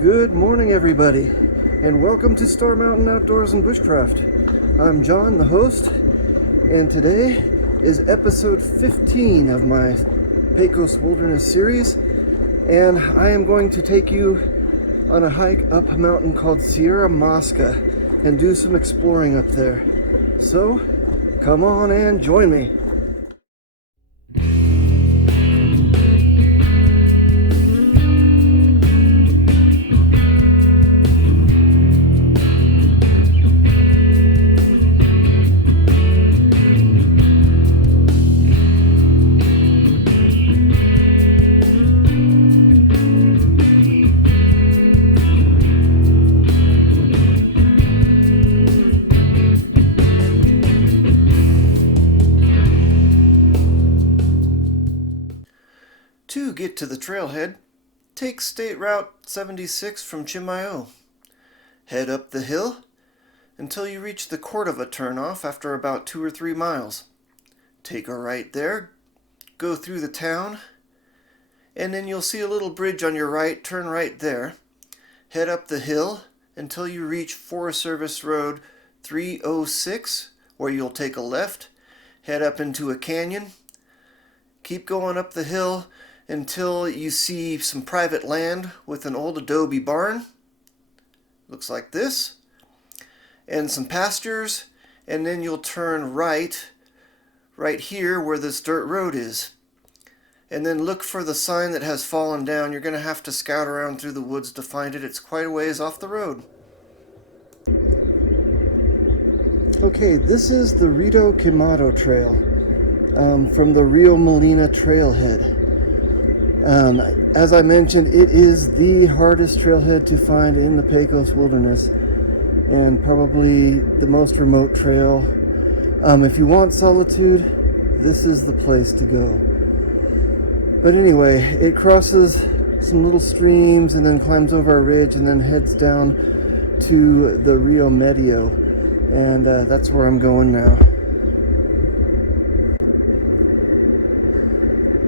Good morning, everybody, and welcome to Star Mountain Outdoors and Bushcraft. I'm John, the host, and today is episode 15 of my Pecos Wilderness series, and I am going to take you on a hike up a mountain called Sierra Mosca and do some exploring up there. So, come on and join me. To get to the trailhead, take State Route 76 from Chimayo. Head up the hill until you reach the Cordova turnoff after about 2 or 3 miles. Take a right there, go through the town, and then you'll see a little bridge on your right. Turn right there. Head up the hill until you reach Forest Service Road 306, where you'll take a left, head up into a canyon. Keep going up the hill until you see some private land with an old adobe barn. Looks like this. And some pastures, and then you'll turn right here where this dirt road is. And then look for the sign that has fallen down. You're going to have to scout around through the woods to find it. It's quite a ways off the road. Okay, this is the Rio Molino Trail from the Rio Molino Trailhead. As I mentioned, it is the hardest trailhead to find in the Pecos Wilderness and probably the most remote trail. If you want solitude, this is the place to go. But anyway, it crosses some little streams and then climbs over a ridge and then heads down to the Rio Medio, and that's where I'm going now.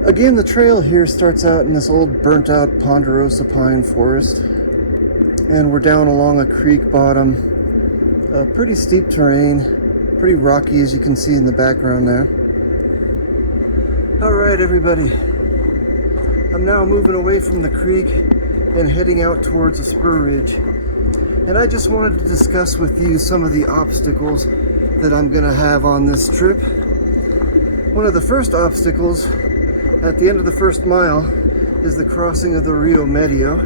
Again, the trail here starts out in this old burnt-out ponderosa pine forest, and we're down along a creek bottom. Pretty steep terrain, pretty rocky as you can see in the background there. Alright everybody, I'm now moving away from the creek and heading out towards a spur ridge. And I just wanted to discuss with you some of the obstacles that I'm going to have on this trip. One of the first obstacles at the end of the first mile is the crossing of the Rio Medio.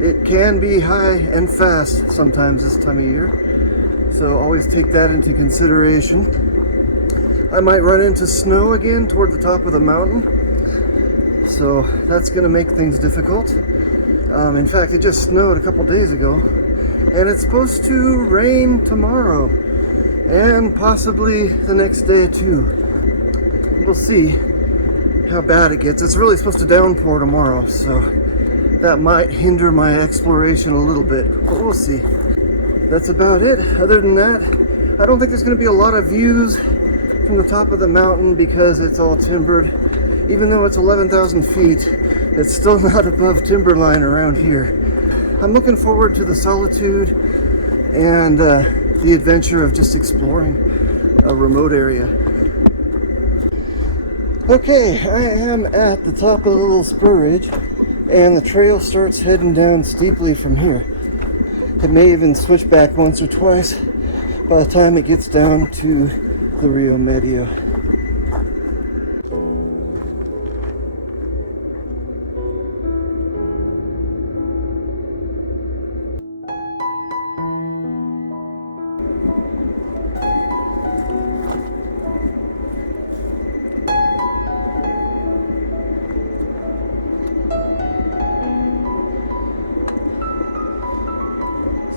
It can be high and fast sometimes this time of year, so always take that into consideration. I might run into snow again toward the top of the mountain, so that's going to make things difficult. In fact, it just snowed a couple days ago, and it's supposed to rain tomorrow and possibly the next day too. We'll see how bad it gets. It's really supposed to downpour tomorrow, so that might hinder my exploration a little bit, but we'll see. That's about it. Other than that, I don't think there's going to be a lot of views from the top of the mountain because it's all timbered. Even though it's 11,000 feet, it's still not above timberline around here. I'm looking forward to the solitude and the adventure of just exploring a remote area. Okay, I am at the top of the little spur ridge, and the trail starts heading down steeply from here. It may even switch back once or twice by the time it gets down to the Rio Medio.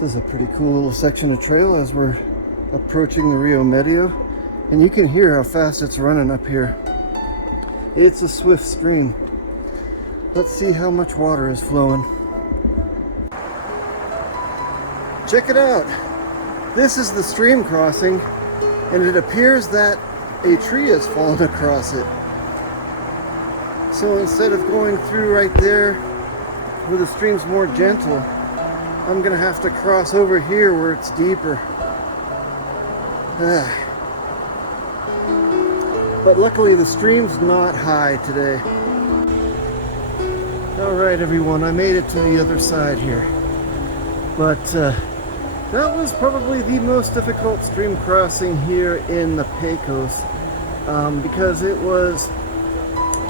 This is a pretty cool little section of trail as we're approaching the Rio Medio, and you can hear how fast it's running up here. It's a swift stream. Let's see how much water is flowing. Check it out. This is the stream crossing, and it appears that a tree has fallen across it. So instead of going through right there where the stream's more gentle, I'm gonna have to cross over here where it's deeper. But luckily the stream's not high today. Alright everyone, I made it to the other side here. But that was probably the most difficult stream crossing here in the Pecos, because it was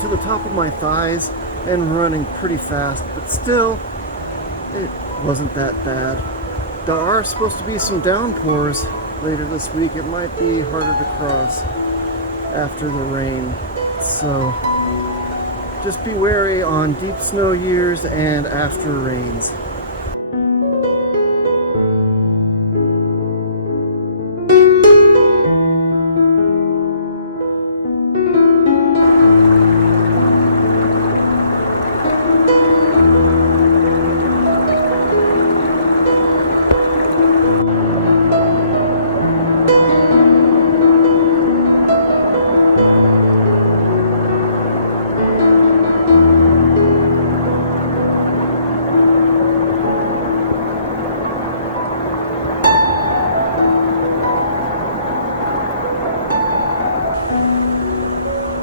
to the top of my thighs and running pretty fast, but still it wasn't that bad. There are supposed to be some downpours later this week. It might be harder to cross after the rain, so just be wary on deep snow years and after rains.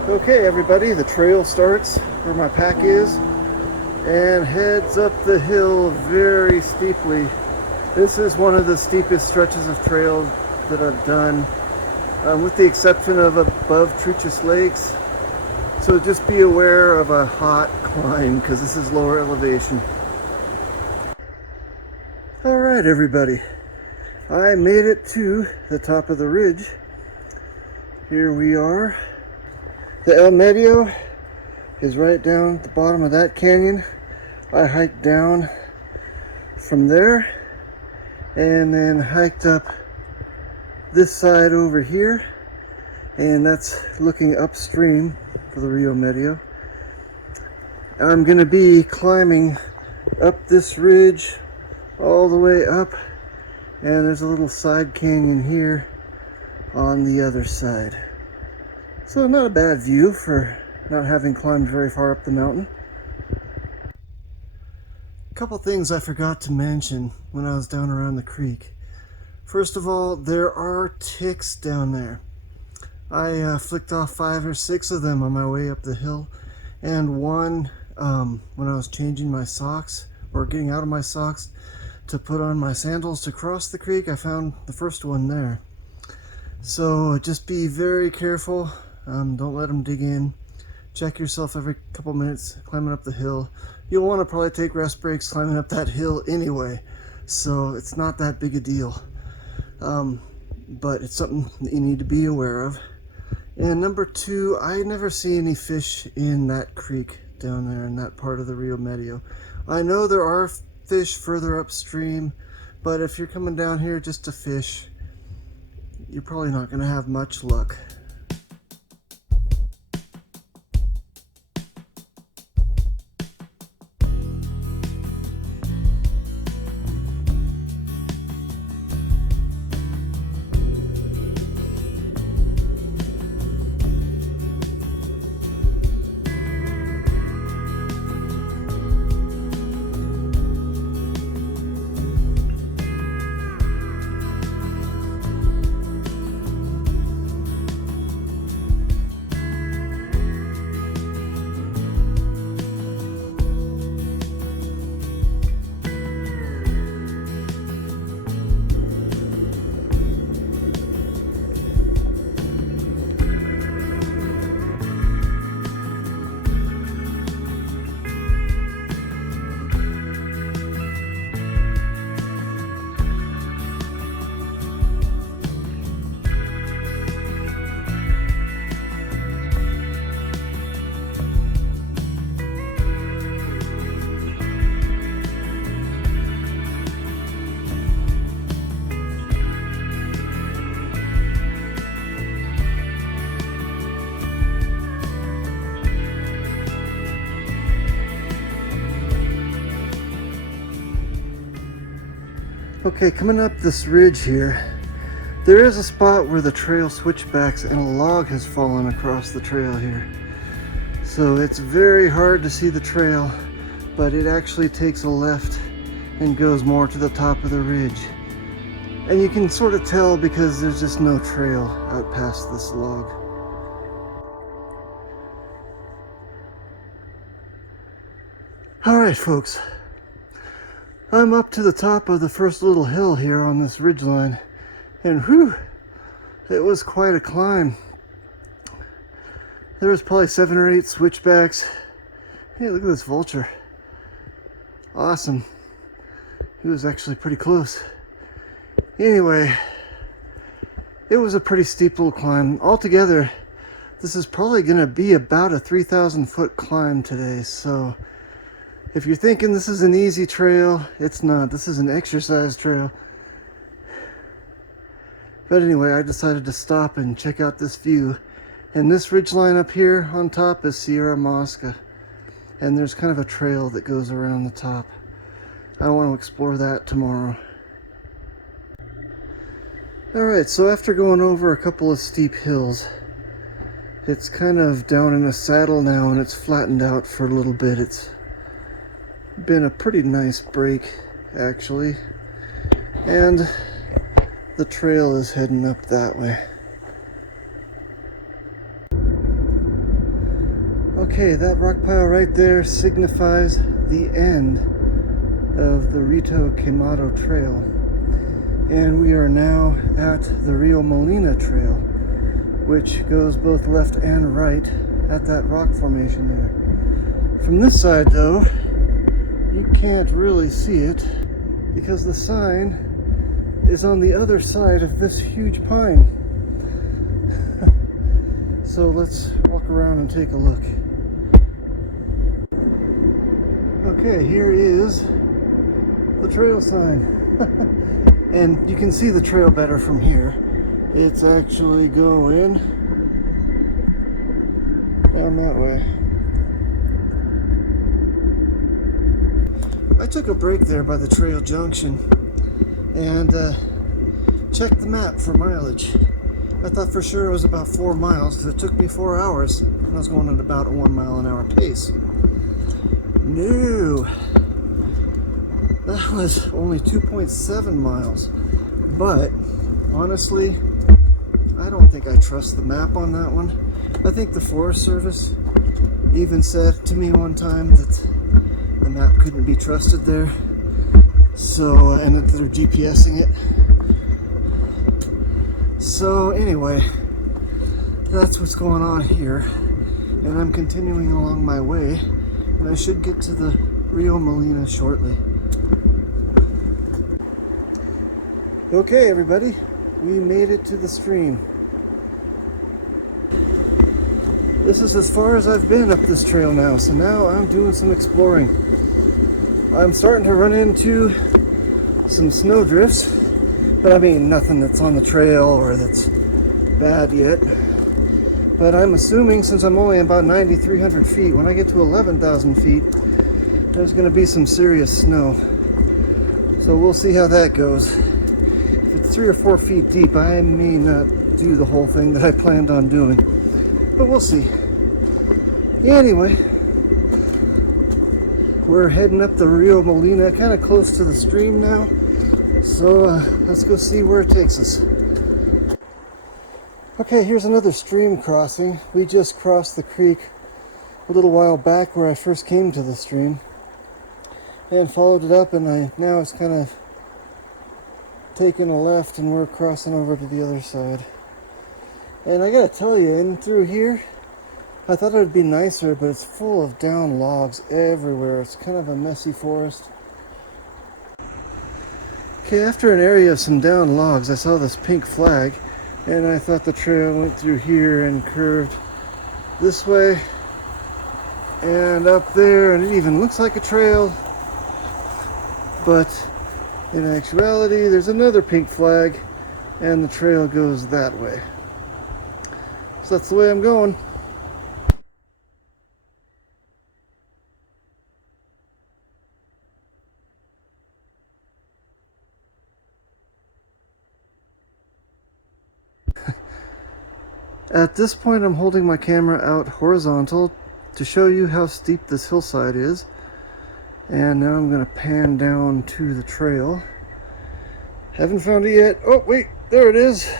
Okay everybody, the trail starts where my pack is and heads up the hill very steeply. This is one of the steepest stretches of trail that I've done, with the exception of above Truchas Lakes. So just be aware of a hot climb because this is lower elevation. Alright everybody, I made it to the top of the ridge. Here we are. The Rio Medio is right down at the bottom of that canyon. I hiked down from there and then hiked up this side over here, and that's looking upstream for the Rio Medio. I'm going to be climbing up this ridge all the way up, and there's a little side canyon here on the other side. So not a bad view for not having climbed very far up the mountain. A couple things I forgot to mention when I was down around the creek. First of all, there are ticks down there. I flicked off 5 or 6 of them on my way up the hill, and one when I was changing my socks or getting out of my socks to put on my sandals to cross the creek. I found the first one there. So just be very careful. Don't let them dig in. Check yourself every couple minutes climbing up the hill. You'll want to probably take rest breaks climbing up that hill anyway, so it's not that big a deal. But it's something that you need to be aware of. And number 2, I never see any fish in that creek down there in that part of the Rio Medio. I know there are fish further upstream, but if you're coming down here just to fish, you're probably not going to have much luck. Okay, coming up this ridge here, there is a spot where the trail switchbacks and a log has fallen across the trail here. So it's very hard to see the trail, but it actually takes a left and goes more to the top of the ridge. And you can sort of tell because there's just no trail out past this log. Alright folks, I'm up to the top of the first little hill here on this ridgeline, and whew, it was quite a climb. There was probably 7 or 8 switchbacks. Hey, look at this vulture. Awesome. He was actually pretty close. Anyway, it was a pretty steep little climb. Altogether, this is probably going to be about a 3,000 foot climb today, so if you're thinking this is an easy trail, it's not. This is an exercise trail. But anyway, I decided to stop and check out this view. And this ridgeline up here on top is Sierra Mosca. And there's kind of a trail that goes around the top. I want to explore that tomorrow. Alright, so after going over a couple of steep hills, it's kind of down in a saddle now and it's flattened out for a little bit. It's been a pretty nice break, actually, and the trail is heading up that way. Okay, that rock pile right there signifies the end of the Rio Molino Trail, and we are now at the Rio Molino Trail, which goes both left and right at that rock formation there. From this side though, you can't really see it because the sign is on the other side of this huge pine. So let's walk around and take a look. Okay, here is the trail sign. And you can see the trail better from here. It's actually going down that way. I took a break there by the trail junction and checked the map for mileage. I thought for sure it was about 4 miles because it took me 4 hours and I was going at about a 1 mile an hour pace. No, that was only 2.7 miles. But honestly, I don't think I trust the map on that one. I think the Forest Service even said to me one time that the map couldn't be trusted there, so and that they're GPSing it. So anyway, that's what's going on here, and I'm continuing along my way, and I should get to the Rio Molino shortly. Okay everybody, we made it to the stream. This is as far as I've been up this trail now, so now I'm doing some exploring. I'm starting to run into some snowdrifts, but I mean nothing that's on the trail or that's bad yet. But I'm assuming since I'm only about 9,300 feet, when I get to 11,000 feet, there's going to be some serious snow. So we'll see how that goes. If it's 3 or 4 feet deep, I may not do the whole thing that I planned on doing. But we'll see. Anyway, we're heading up the Rio Molino, kind of close to the stream now. So let's go see where it takes us. Okay, here's another stream crossing. We just crossed the creek a little while back where I first came to the stream and followed it up, and now it's kind of taking a left and we're crossing over to the other side. And I gotta tell you, in through here, I thought it would be nicer, but it's full of down logs everywhere. It's kind of a messy forest. Okay, after an area of some down logs, I saw this pink flag, and I thought the trail went through here and curved this way and up there, and it even looks like a trail. But in actuality, there's another pink flag, and the trail goes that way. So that's the way I'm going. At this point, I'm holding my camera out horizontal to show you how steep this hillside is. And now I'm gonna pan down to the trail. Haven't found it yet. Oh wait, there it is.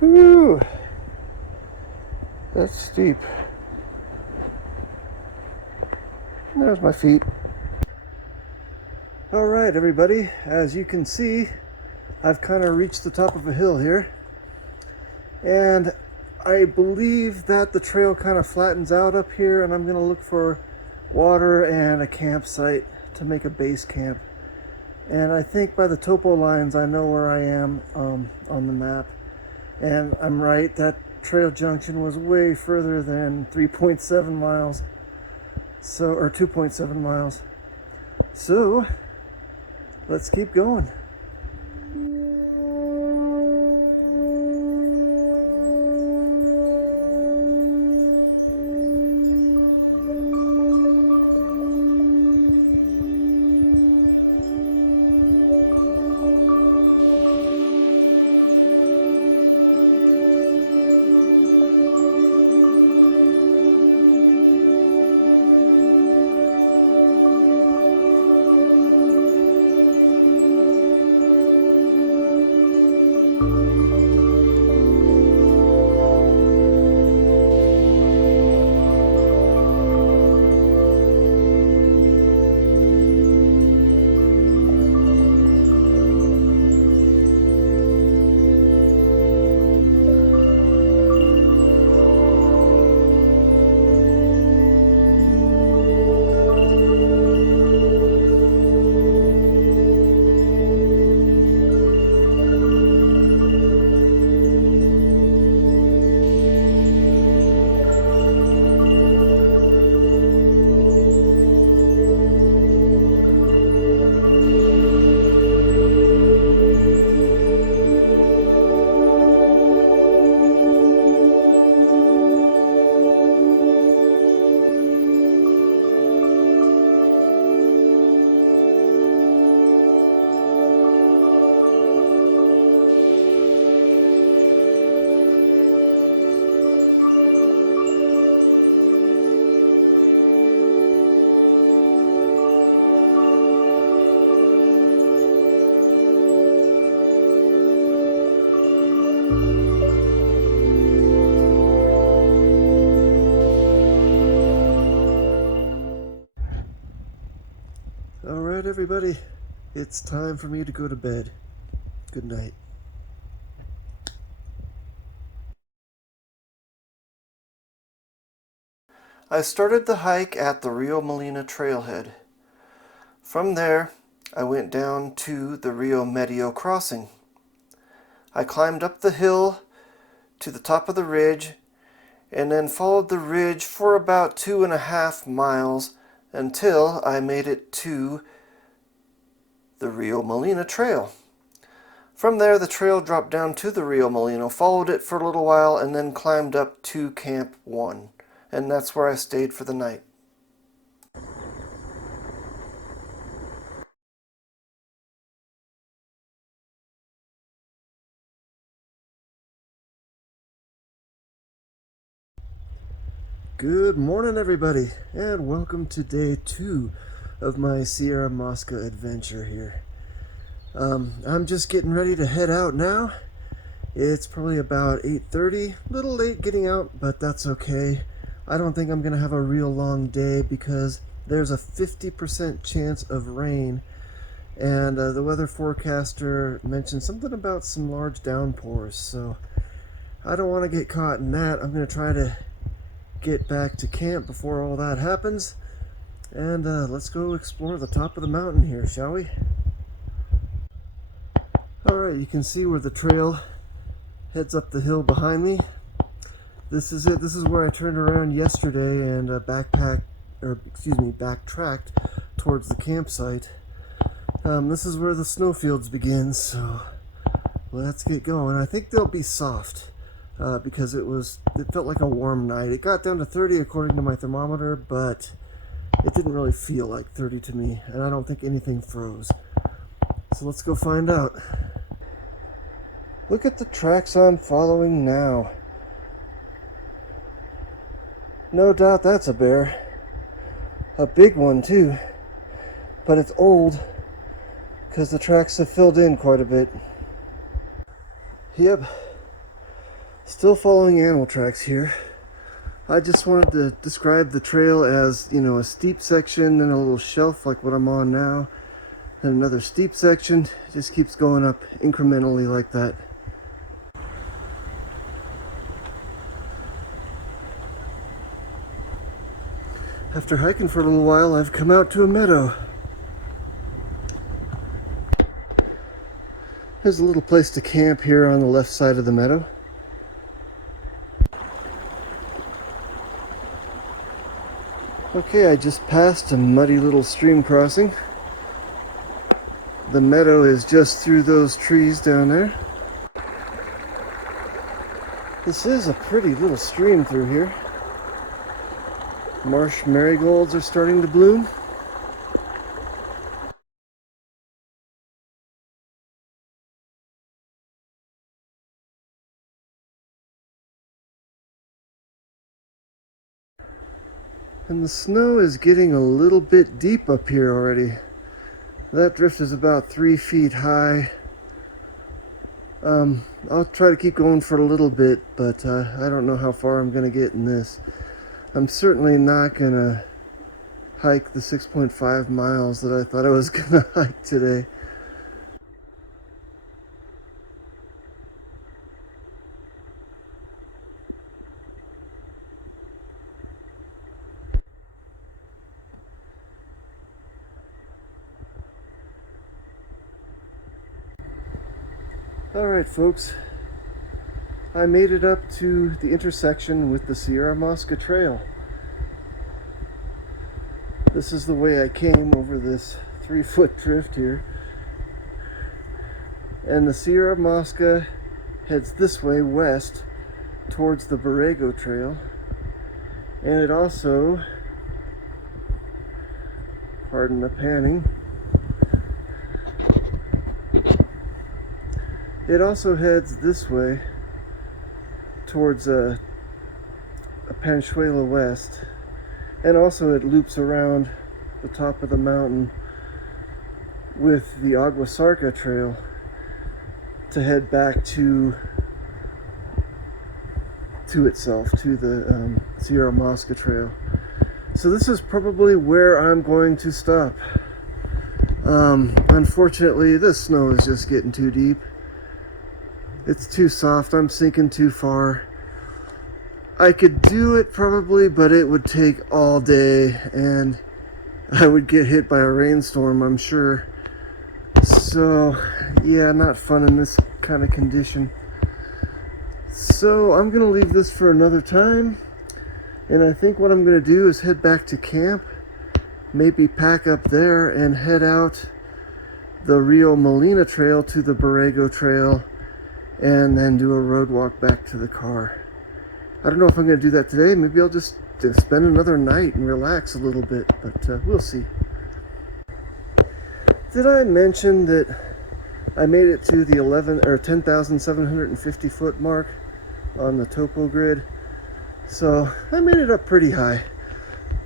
Whew, that's steep. There's my feet. All right, everybody, as you can see, I've kind of reached the top of a hill here, and I believe that the trail kind of flattens out up here, and I'm gonna look for water and a campsite to make a base camp. And I think by the topo lines I know where I am on the map, and I'm right, that trail junction was way further than 3.7 miles, so, or 2.7 miles. So let's keep going. All right, everybody, it's time for me to go to bed. Good night. I started the hike at the Rio Molino Trailhead. From there, I went down to the Rio Medio crossing. I climbed up the hill to the top of the ridge and then followed the ridge for about 2.5 miles until I made it to the Rio Molino Trail. From there, the trail dropped down to the Rio Molino, followed it for a little while, and then climbed up to Camp 1. And that's where I stayed for the night. Good morning, everybody, and welcome to day 2 of my Sierra Mosca adventure here. I'm just getting ready to head out now. It's probably about 8:30, a little late getting out, but that's okay. I don't think I'm going to have a real long day because there's a 50% chance of rain, and the weather forecaster mentioned something about some large downpours, so I don't want to get caught in that. I'm going to try to get back to camp before all that happens, and let's go explore the top of the mountain here, shall we? Alright, you can see where the trail heads up the hill behind me. This is it. This is where I turned around yesterday and backtracked towards the campsite. This is where the snowfields begin, so let's get going. I think they'll be soft because it felt like a warm night. It got down to 30 according to my thermometer, but it didn't really feel like 30 to me, and I don't think anything froze. So let's go find out. Look at the tracks I'm following now. No doubt that's a bear. A big one too. But it's old because the tracks have filled in quite a bit. Yep. Still following animal tracks here. I just wanted to describe the trail as, you know, a steep section and a little shelf like what I'm on now. And another steep section. It just keeps going up incrementally like that. After hiking for a little while, I've come out to a meadow. There's a little place to camp here on the left side of the meadow. Okay, I just passed a muddy little stream crossing. The meadow is just through those trees down there. This is a pretty little stream through here. Marsh marigolds are starting to bloom. And the snow is getting a little bit deep up here already. That drift is about 3 feet high. I'll try to keep going for a little bit, but I don't know how far I'm going to get in this. I'm certainly not going to hike the 6.5 miles that I thought I was going to hike today. Alright folks, I made it up to the intersection with the Sierra Mosca Trail. This is the way I came over this 3-foot drift here. And the Sierra Mosca heads this way west towards the Borrego Trail. And it also, pardon the panning, it also heads this way towards Panchuela West, and also it loops around the top of the mountain with the Agua Sarca Trail to head back to itself, to the Sierra Mosca Trail. So this is probably where I'm going to stop. Unfortunately, this snow is just getting too deep. It's too soft. I'm sinking too far. I could do it probably, but it would take all day and I would get hit by a rainstorm, I'm sure. So, yeah, not fun in this kind of condition. So, I'm going to leave this for another time. And I think what I'm going to do is head back to camp. Maybe pack up there and head out the Rio Molino Trail to the Borrego Trail. And then do a road walk back to the car. I don't know if I'm going to do that today. Maybe I'll just spend another night and relax a little bit, but we'll see. Did I mention that I made it to the 10,750 foot mark on the topo grid? So I made it up pretty high.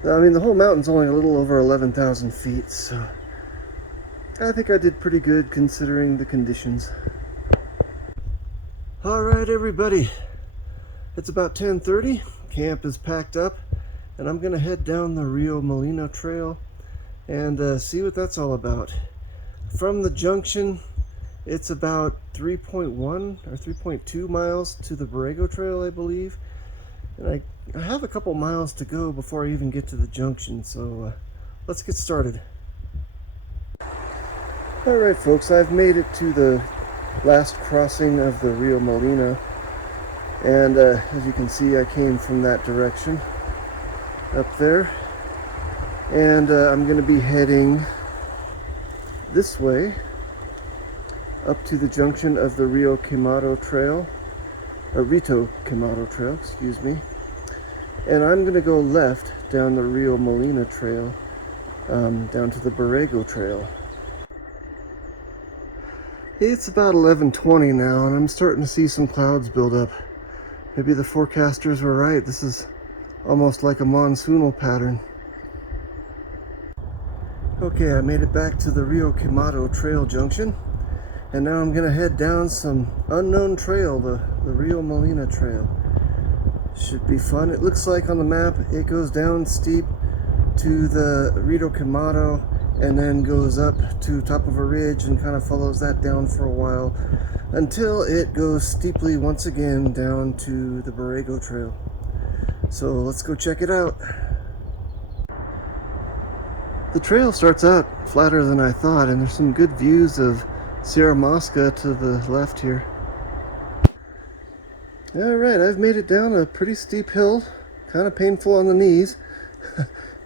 I mean, the whole mountain's only a little over 11,000 feet, so I think I did pretty good considering the conditions. Alright everybody, it's about 10:30, camp is packed up, and I'm going to head down the Rio Molino Trail and see what that's all about. From the junction, it's about 3.1 or 3.2 miles to the Borrego Trail, I believe, and I have a couple miles to go before I even get to the junction, so let's get started. Alright folks, I've made it to the last crossing of the Rio Molino, and as you can see, I came from that direction up there, and I'm going to be heading this way up to the junction of the Rito Quemado Trail, excuse me, and I'm going to go left down the Rio Molino Trail down to the Borrego Trail. It's about 11:20 now, and I'm starting to see some clouds build up. Maybe the forecasters were right. This is almost like a monsoonal pattern. Okay, I made it back to the Rio Medio Trail junction, and now I'm gonna head down some unknown trail, the Rio Molino Trail. Should be fun. It looks like on the map it goes down steep to the Rio Medio and then goes up to top of a ridge and kind of follows that down for a while until it goes steeply once again down to the Borrego Trail. So let's go check it out. The trail starts out flatter than I thought, and there's some good views of Sierra Mosca to the left here. Alright, I've made it down a pretty steep hill, kind of painful on the knees,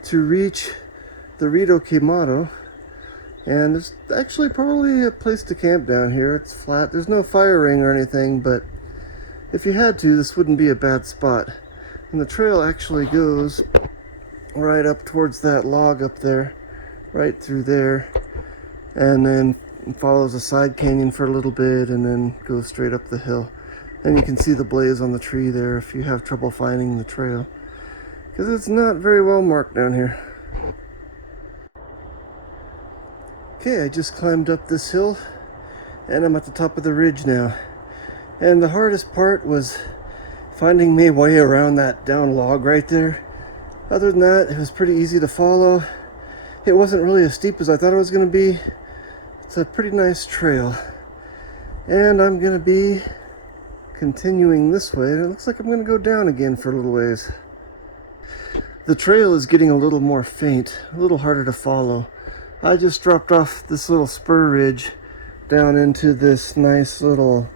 to reach the Rio Medio. And there's actually probably a place to camp down here. It's flat, there's no fire ring or anything, but if you had to, this wouldn't be a bad spot. And the trail actually goes right up towards that log up there, right through there, and then follows a side canyon for a little bit and then goes straight up the hill. And you can see the blaze on the tree there if you have trouble finding the trail, because it's not very well marked down here. Okay, I just climbed up this hill and I'm at the top of the ridge now. And the hardest part was finding my way around that down log right there. Other than that, it was pretty easy to follow. It wasn't really as steep as I thought it was going to be. It's a pretty nice trail. And I'm going to be continuing this way. And it looks like I'm going to go down again for a little ways. The trail is getting a little more faint, a little harder to follow. I just dropped off this little spur ridge down into this nice little,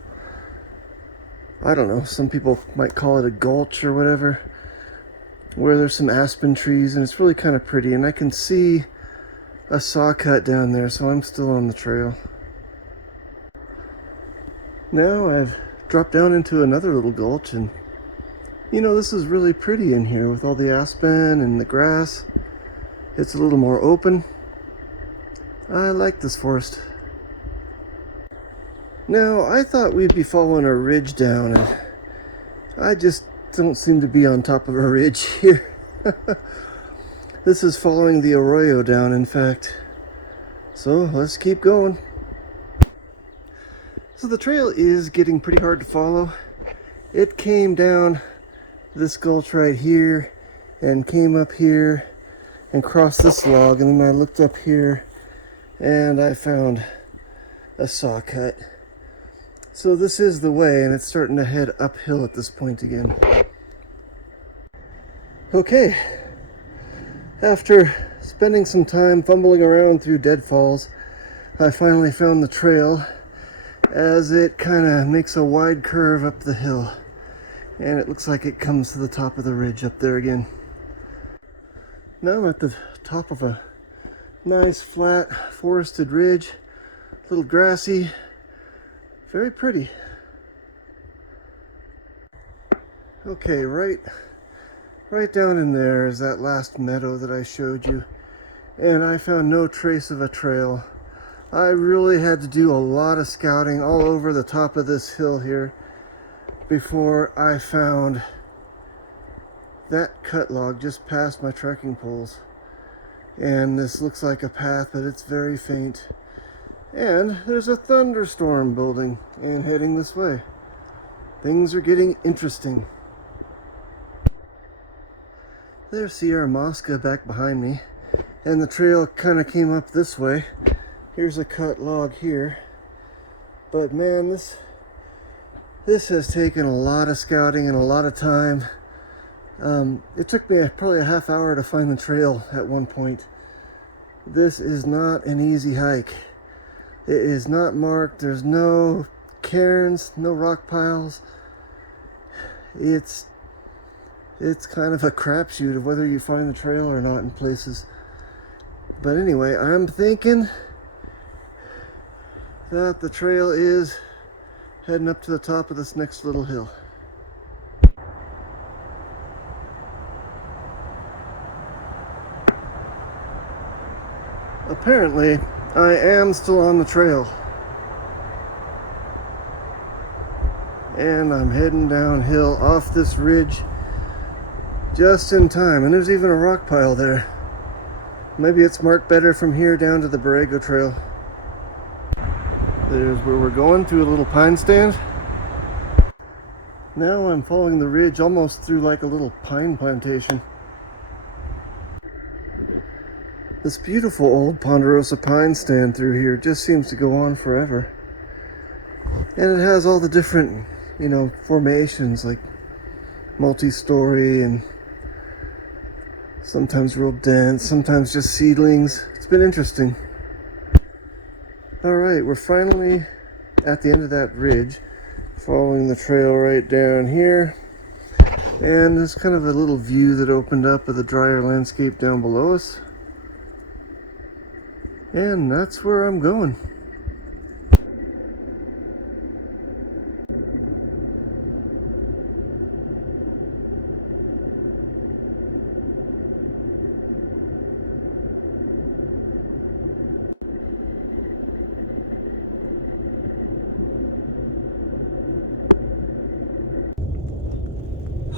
I don't know, some people might call it a gulch or whatever, where there's some aspen trees, and it's really kind of pretty, and I can see a saw cut down there, so I'm still on the trail. Now I've dropped down into another little gulch, and you know, this is really pretty in here with all the aspen and the grass. It's a little more open. I like this forest. Now, I thought we'd be following a ridge down, and I just don't seem to be on top of a ridge here. This is following the arroyo down, in fact. So, let's keep going. So the trail is getting pretty hard to follow. It came down this gulch right here, and came up here, and crossed this log, and then I looked up here, and I found a saw cut. So this is the way, and it's starting to head uphill at this point again. Okay, after spending some time fumbling around through deadfalls, I finally found the trail as it kind of makes a wide curve up the hill. And it looks like it comes to the top of the ridge up there again. Now I'm at the top of a nice flat forested ridge, a little grassy, very pretty. Okay, right down in there is that last meadow that I showed you, and I found no trace of a trail. I really had to do a lot of scouting all over the top of this hill here before I found that cut log just past my trekking poles. And this looks like a path, but it's very faint. And there's a thunderstorm building and heading this way. Things are getting interesting. There's Sierra Mosca back behind me, and the trail kind of came up this way. Here's a cut log here. But man, this has taken a lot of scouting and a lot of time. It took me probably a half hour to find the trail at one point. This is not an easy hike. It is not marked. There's no cairns, no rock piles. It's kind of a crapshoot of whether you find the trail or not in places. But anyway, I'm thinking that the trail is heading up to the top of this next little hill. Apparently, I am still on the trail. And I'm heading downhill off this ridge Just in time, and there's even a rock pile there. Maybe it's marked better from here down to the Borrego Trail. There's where we're going, through a little pine stand. Now I'm following the ridge almost through like a little pine plantation. This beautiful old ponderosa pine stand through here just seems to go on forever. And it has all the different, formations, like multi-story and sometimes real dense, sometimes just seedlings. It's been interesting. Alright, we're finally at the end of that ridge, following the trail right down here. And there's kind of a little view that opened up of the drier landscape down below us. And that's where I'm going.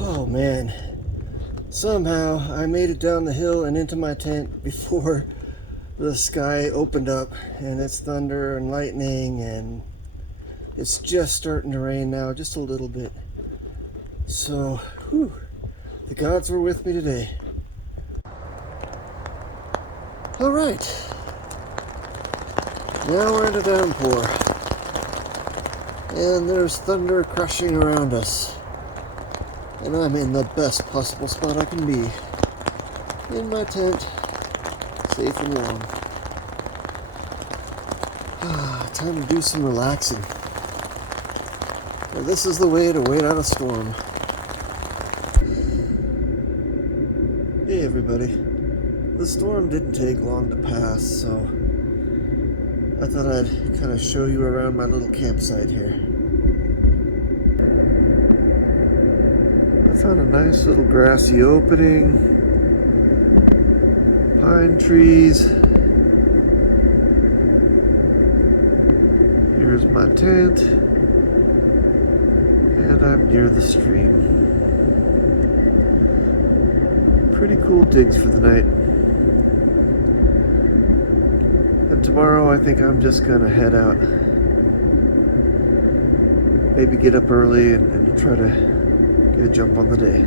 Oh man, somehow I made it down the hill and into my tent before the sky opened up, and it's thunder and lightning, and it's just starting to rain now, just a little bit. So, the gods were with me today. Alright, now we're in a downpour, and there's thunder crashing around us. And I'm in the best possible spot I can be. In my tent, safe and warm. Time to do some relaxing. Now, this is the way to wait out a storm. Hey everybody. The storm didn't take long to pass, so I thought I'd kind of show you around my little campsite here. I found a nice little grassy opening, pine trees. Here's my tent, and I'm near the stream. Pretty cool digs for the night. And tomorrow I think I'm just gonna head out. Maybe get up early and try to get a jump on the day.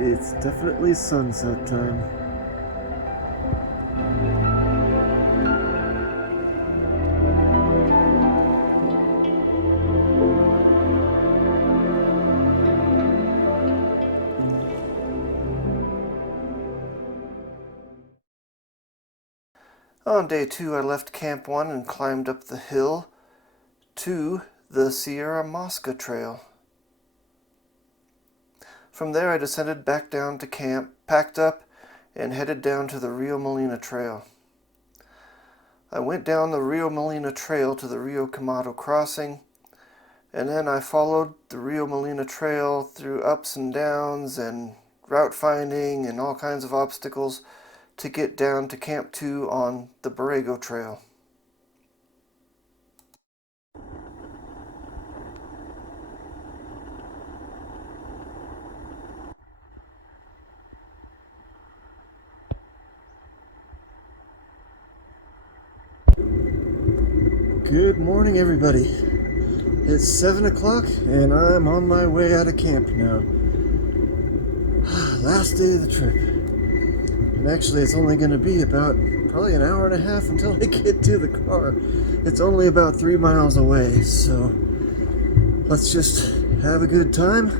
It's definitely sunset time. On day 2, I left Camp 1 and climbed up the hill to the Sierra Mosca Trail. From there, I descended back down to camp, packed up, and headed down to the Rio Molino Trail. I went down the Rio Molino Trail to the Rio Medio crossing, and then I followed the Rio Molino Trail through ups and downs and route finding and all kinds of obstacles to get down to Camp 2 on the Borrego Trail. Good morning, everybody. It's 7 o'clock and I'm on my way out of camp now. Last day of the trip. And actually it's only going to be about probably an hour and a half until I get to the car. It's only about 3 miles away, so let's just have a good time.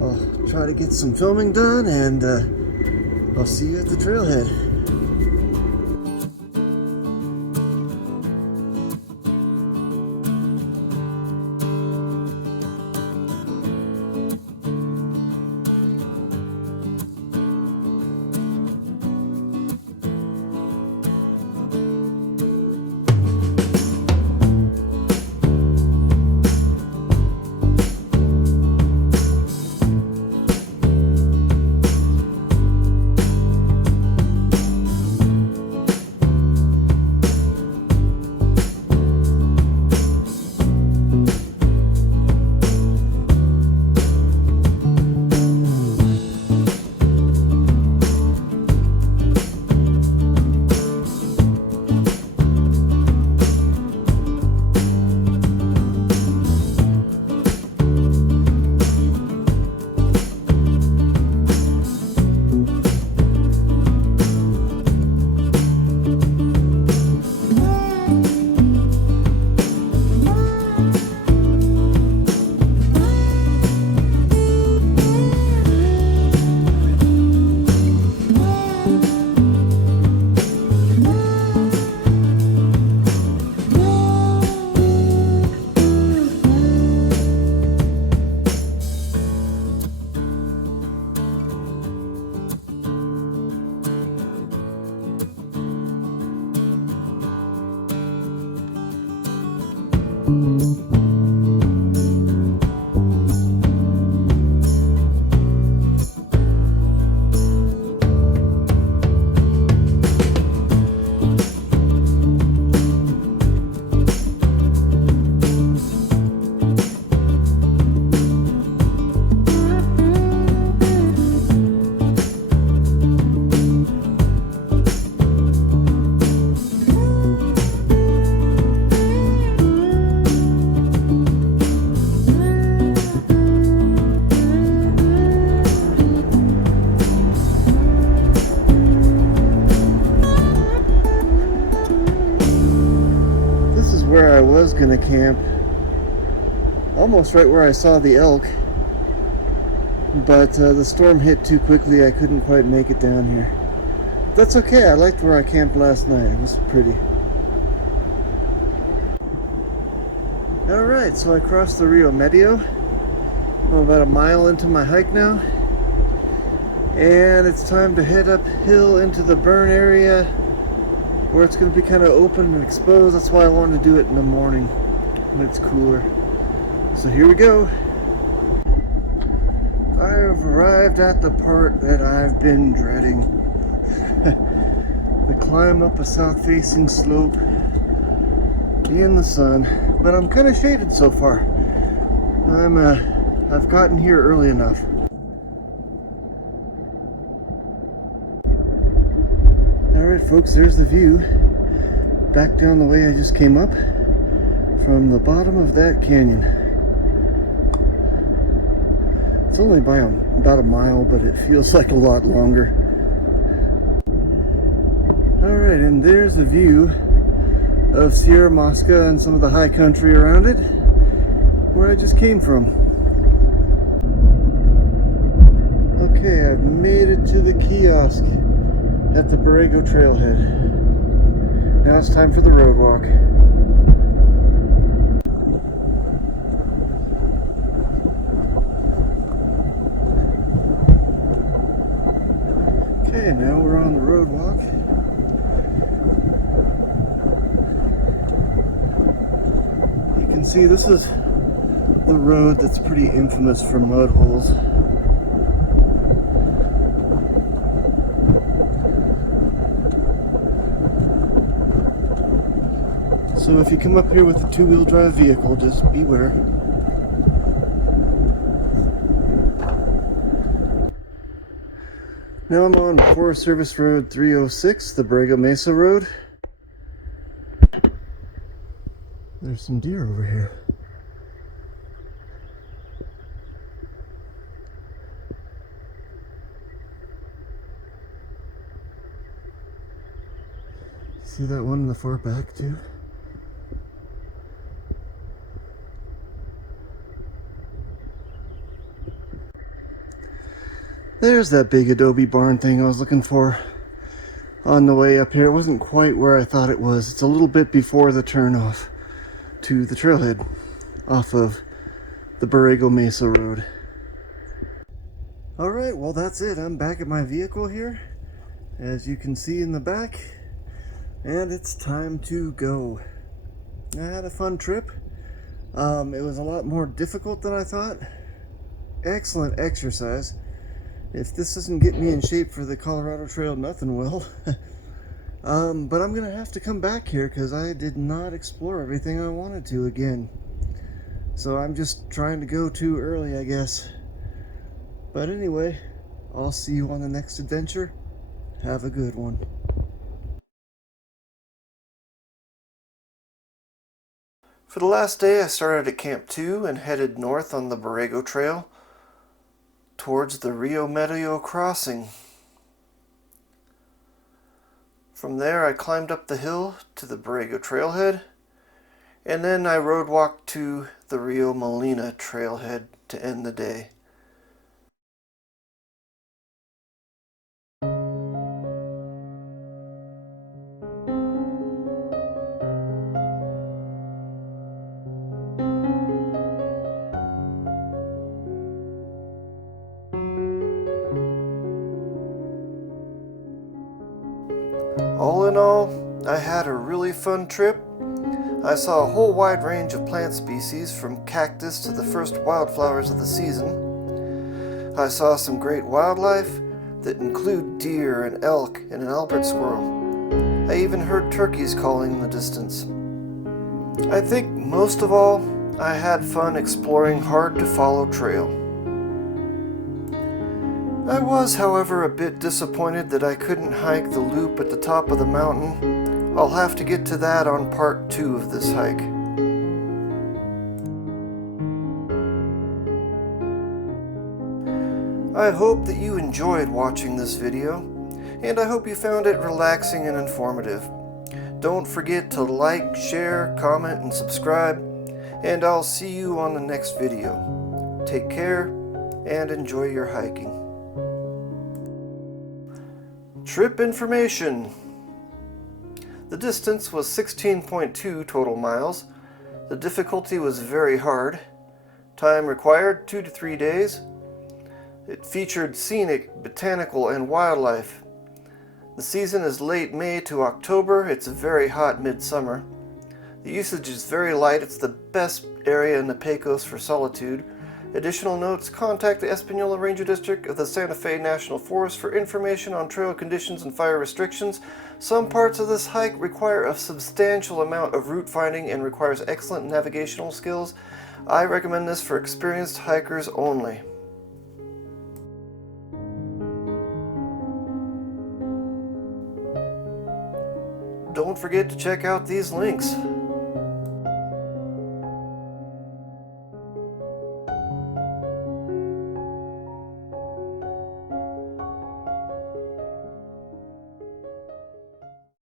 I'll try to get some filming done, and I'll see you at the trailhead. Where I was gonna camp, almost right where I saw the elk, but the storm hit too quickly. I couldn't quite make it down here. That's okay. I liked where I camped last night. It was pretty. Alright, so I crossed the Rio Medio. I'm about a mile into my hike now, and it's time to head uphill into the burn area where it's going to be kind of open and exposed. That's why I wanted to do it in the morning when it's cooler. So here we go. I've arrived at the part that I've been dreading. The climb up a south-facing slope in the sun, but I'm kind of shaded so far. I've gotten here early enough. Alright folks, there's the view back down the way I just came up from the bottom of that canyon. It's only by about a mile, but it feels like a lot longer. Alright, and there's a view of Sierra Mosca and some of the high country around it, where I just came from. Okay, I've made it to the kiosk at the Borrego Trailhead. Now it's time for the road walk. Okay, now we're on the road walk. You can see this is the road that's pretty infamous for mud holes. So if you come up here with a two-wheel drive vehicle, just beware. Now I'm on Forest Service Road 306, the Borrego Mesa Road. There's some deer over here. See that one in the far back too? There's that big adobe barn thing I was looking for on the way up here. It wasn't quite where I thought it was. It's a little bit before the turnoff to the trailhead off of the Borrego Mesa Road. Alright, well that's it. I'm back at my vehicle here, as you can see in the back, and it's time to go. I had a fun trip. It was a lot more difficult than I thought. Excellent exercise. If this doesn't get me in shape for the Colorado Trail, nothing will. But I'm gonna have to come back here because I did not explore everything I wanted to again. So I'm just trying to go too early, I guess. But anyway, I'll see you on the next adventure. Have a good one. For the last day, I started at Camp 2 and headed north on the Borrego Trail towards the Rio Medio crossing. From there, I climbed up the hill to the Borrego Trailhead, and then I road walked to the Rio Molino Trailhead to end the day. All in all, I had a really fun trip. I saw a whole wide range of plant species, from cactus to the first wildflowers of the season. I saw some great wildlife that include deer and elk and an Albert squirrel. I even heard turkeys calling in the distance. I think most of all, I had fun exploring hard-to-follow trail. I was, however, a bit disappointed that I couldn't hike the loop at the top of the mountain. I'll have to get to that on part 2 of this hike. I hope that you enjoyed watching this video, and I hope you found it relaxing and informative. Don't forget to like, share, comment, and subscribe, and I'll see you on the next video. Take care, and enjoy your hiking. Trip information. The distance was 16.2 total miles. The difficulty was very hard. Time required 2 to 3 days. It featured scenic, botanical, and wildlife. The season is late May to October. It's a very hot midsummer. The usage is very light. It's the best area in the Pecos for solitude. Additional notes: contact the Espanola Ranger District of the Santa Fe National Forest for information on trail conditions and fire restrictions. Some parts of this hike require a substantial amount of route finding and requires excellent navigational skills. I recommend this for experienced hikers only. Don't forget to check out these links.